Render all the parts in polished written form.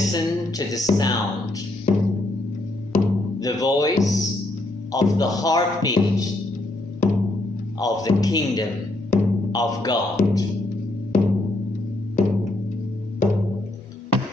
listen to the sound, the voice of the heartbeat of the kingdom of God.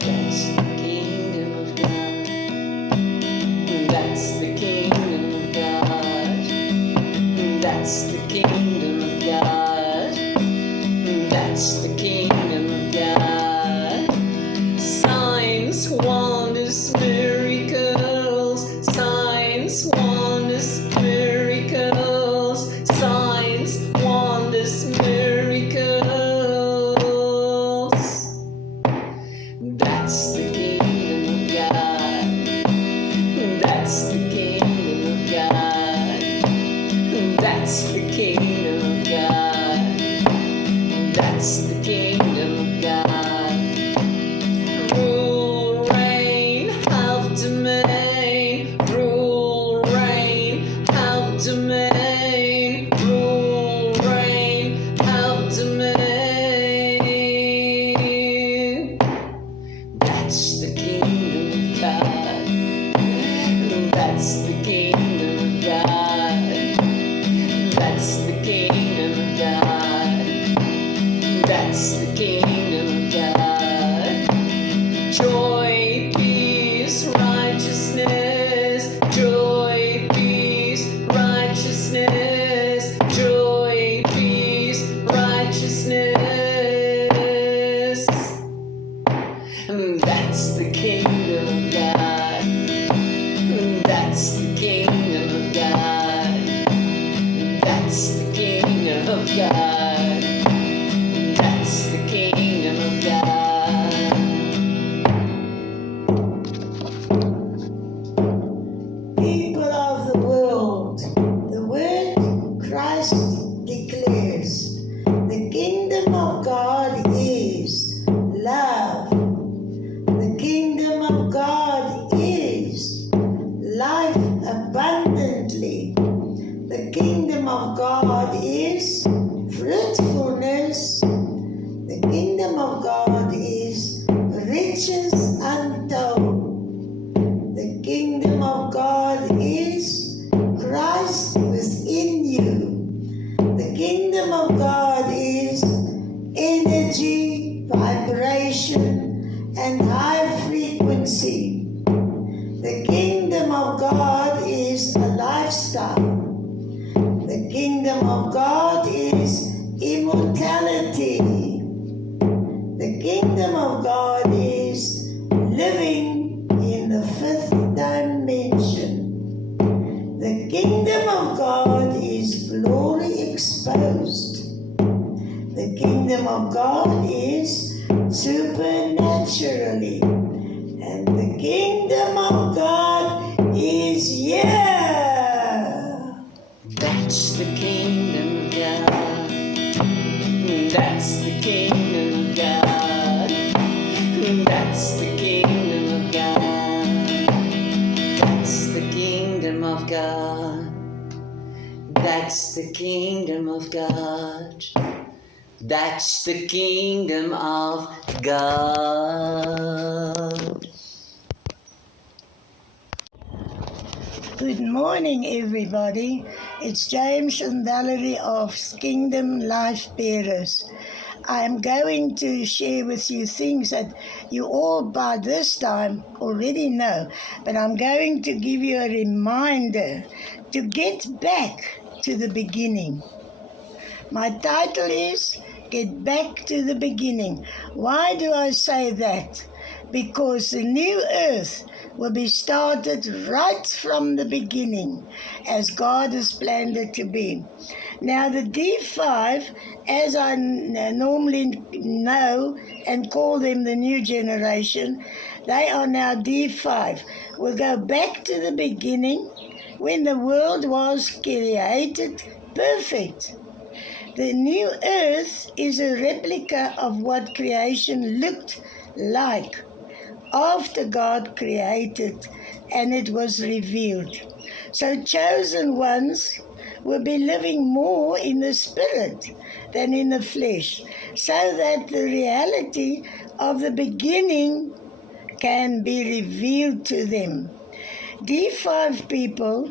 That's the kingdom of God. That's the kingdom of God. That's the kingdom of God. That's the kingdom of God. Signs, wonders, miracles. Signs, wonders, miracles. Signs, wonders, miracles. That's the kingdom of God. That's the kingdom of God. That's the kingdom of God. That's the kingdom of God. Rule, reign, have domain. Rule, reign, have domain. Rule, reign, have domain. That's the kingdom of God. That's the kingdom of God. That's the kingdom of God. That's the kingdom of God. Joy, peace, righteousness. Joy, peace, righteousness. Joy, peace, righteousness. That's the kingdom of God. That's the kingdom of God. That's the kingdom of God. That's the kingdom of God. People of the world, the word Christ declares, the kingdom of God is love. The kingdom of God is life abundantly. The kingdom of God is fruitfulness. The kingdom of God is riches untold. The kingdom of God is Christ within you. The kingdom of God is energy, vibration, and high frequency. The kingdom of God is a lifestyle. The kingdom of God is immortality. The kingdom of God is living in the fifth dimension. The kingdom of God is glory exposed. The kingdom of God is supernaturally. And the kingdom of God is here. That's the kingdom of God. That's the kingdom of God. That's the kingdom of God. That's the kingdom of God. That's the kingdom of God. That's the kingdom of God. Good morning, everybody. It's James and Valerie of Kingdom Life Bearers. I'm going to share with you things that you all by this time already know, but I'm going to give you a reminder to get back to the beginning. My title is Get Back to the Beginning. Why do I say that? Because the new earth will be started right from the beginning as God has planned it to be. Now the D5, as I normally know and call them the new generation, they are now D5. We'll go back to the beginning when the world was created perfect. The new earth is a replica of what creation looked like after God created and it was revealed. So chosen ones will be living more in the spirit than in the flesh, so that the reality of the beginning can be revealed to them. D5 people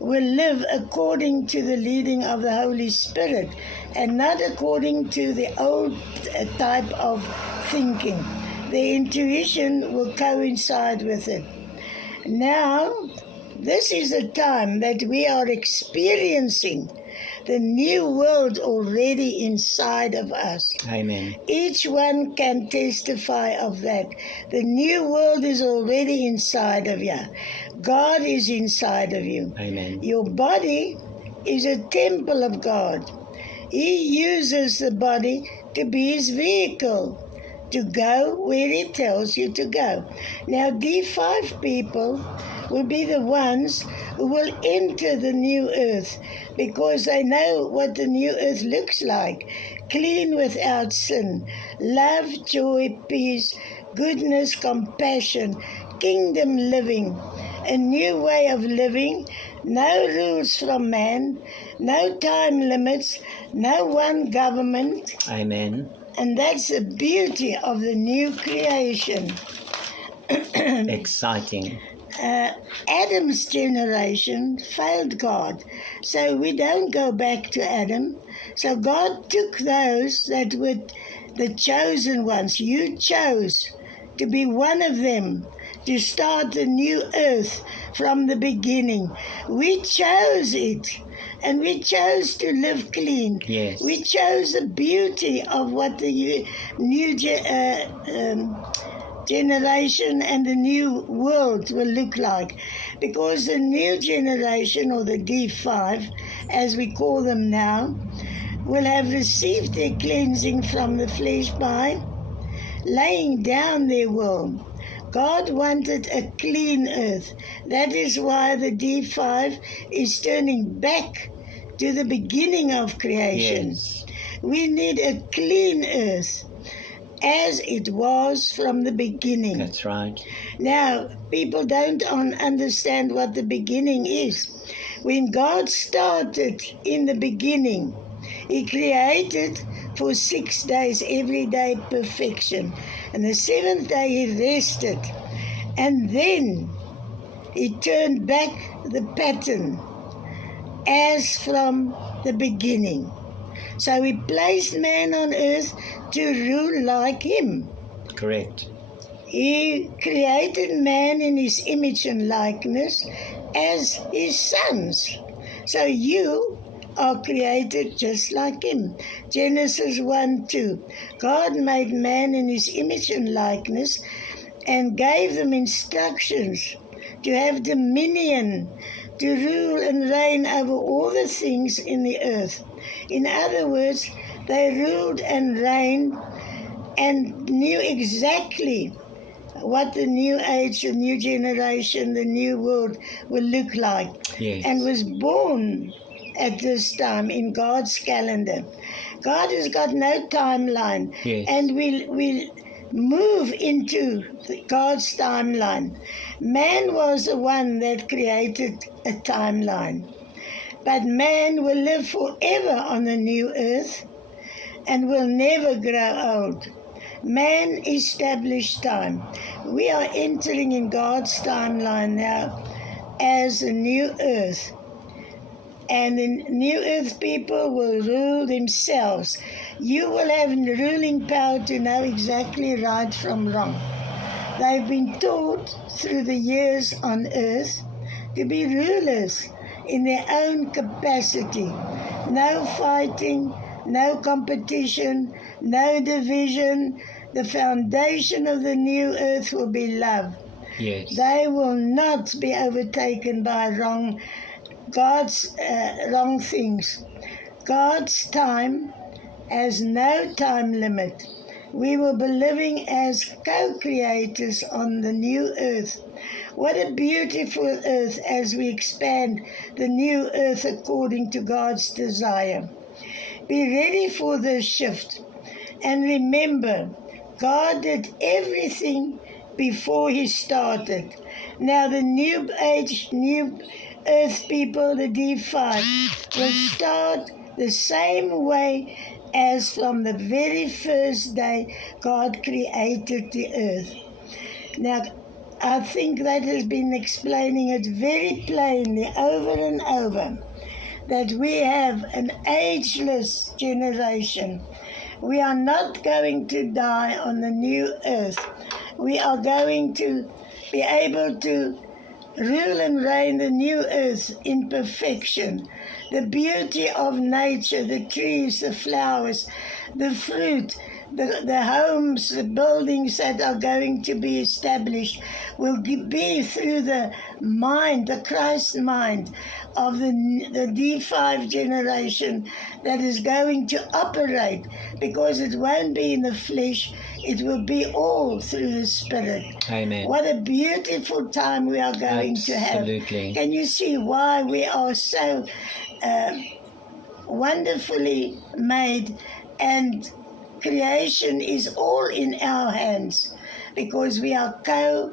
will live according to the leading of the Holy Spirit and not according to the old type of thinking. Their intuition will coincide with it. Now, this is a time that we are experiencing the new world already inside of us. Amen. Each one can testify of that. The new world is already inside of you. God is inside of you. Amen. Your body is a temple of God. He uses the body to be his vehicle, to go where he tells you to go. Now, D5 people will be the ones who will enter the new earth because they know what the new earth looks like. Clean without sin, love, joy, peace, goodness, compassion, kingdom living, a new way of living, no rules from man, no time limits, no one government. Amen. And that's the beauty of the new creation. Exciting. Adam's generation failed God. So we don't go back to Adam. So God took those that were the chosen ones. You chose to be one of them, to start the new earth from the beginning. We chose it. And we chose to live clean. Yes. We chose the beauty of what the new generation and the new world will look like. Because the new generation, or the D5, as we call them now, will have received their cleansing from the flesh by laying down their will. God wanted a clean earth. That is why the D5 is turning back to the beginning of creation. Yes. We need a clean earth as it was from the beginning. That's right. Now, people don't understand what the beginning is. When God started in the beginning, he created for 6 days, every day perfection. And the seventh day he rested. And then he turned back the pattern as from the beginning. So he placed man on earth to rule like him. Correct. He created man in his image and likeness as his sons. So you are created just like him. Genesis 1:2. God made man in his image and likeness and gave them instructions to have dominion, to rule and reign over all the things in the earth. In other words, they ruled and reigned and knew exactly what the new age, the new generation, the new world will look like. Yes. And was born at this time in God's calendar. God has got no timeline. Yes. And we'll move into God's timeline. Man was the one that created a timeline. But man will live forever on the new earth and will never grow old. Man established time. We are entering in God's timeline now as a new earth. And the new earth people will rule themselves. You will have ruling power to know exactly right from wrong. They've been taught through the years on earth to be rulers in their own capacity. No fighting, no competition, no division. The foundation of the new earth will be love. Yes. They will not be overtaken by God's wrong things. God's time has no time limit. We will be living as co-creators on the new earth. What a beautiful earth as we expand the new earth according to God's desire. Be ready for this shift. And remember, God did everything before he started. Now the new age, new earth people, the D5, will start the same way as from the very first day God created the earth. Now, I think that has been explaining it very plainly over and over, that we have an ageless generation. We are not going to die on the new earth. We are going to be able to rule and reign the new earth in perfection. The beauty of nature, the trees, the flowers, the fruit, the homes, the buildings that are going to be established will be through the mind, the Christ mind of the D5 generation that is going to operate, because it won't be in the flesh, it will be all through the Spirit. Amen. What a beautiful time we are going to have. Absolutely. Can you see why we are so wonderfully made, and creation is all in our hands because we are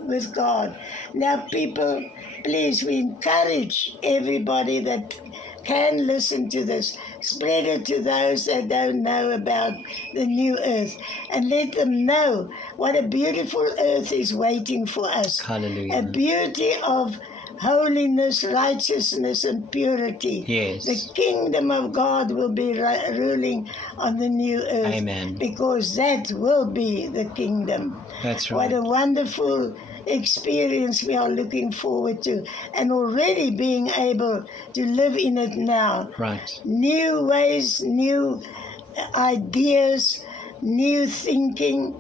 with God. Now, people, please, we encourage everybody that can listen to this. Spread it to those that don't know about the new earth, and let them know what a beautiful earth is waiting for us. Hallelujah. A beauty of holiness, righteousness, and purity. Yes. The kingdom of God will be ruling on the new earth. Amen. Because that will be the kingdom. That's right. What a wonderful experience we are looking forward to, and already being able to live in it now. Right. New ways, new ideas, new thinking,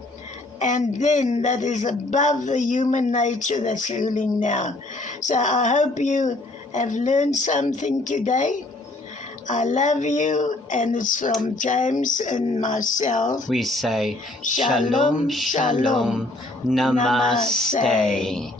and then that is above the human nature that's ruling now. So I hope you have learned something today. I love you, and it's from James and myself. We say Shalom, shalom, shalom, namaste.